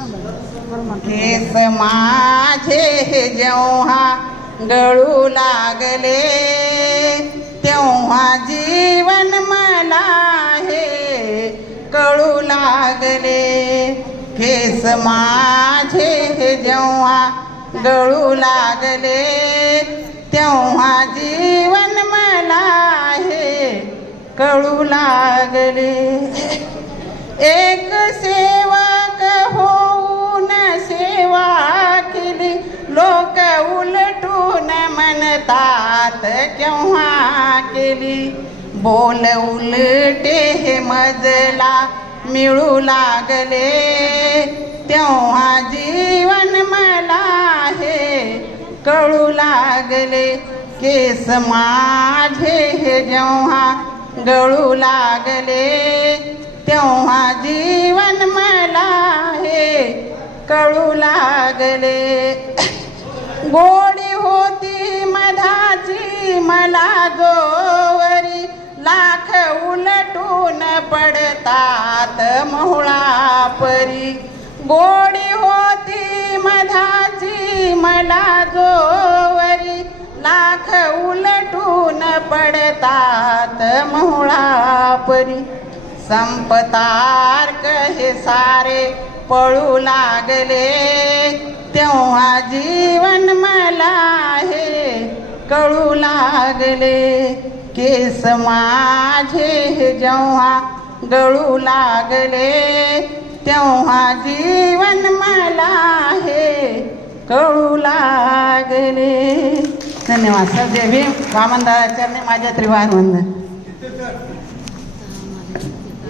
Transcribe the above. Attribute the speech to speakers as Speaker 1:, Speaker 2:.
Speaker 1: केस माझे जेव्हा गळू लागले तेव्हा जीवन मला हे कळू लागले. केस माझे जेव्हा गळू लागले तेव्हा जीवन मला हे कळू लागले. एक से बात केव्हा केली? बोल उलटे हे मजला मिळू लागले. तेव्हा जीवन मला हे कळू लागले. केस माझे हे जेव्हा गळू लागले. तेव्हा जीवन मला हे कळू लागले. गो मला जोवरी लाख उलटून पडतात मोहळा परी. गोडी होती मधाची मला जोवरी लाख उलटून पडतात मोहळा परी. संपतार हे सारे पळू लागले तेव्हा जीवन मला कळू लागले केस माझे जेव्हा गळू लागले तेव्हा जीवन मला हे कळू लागले. धन्यवाद. सर जे भी वामनदादा माझ्या त्रिवार वंदन.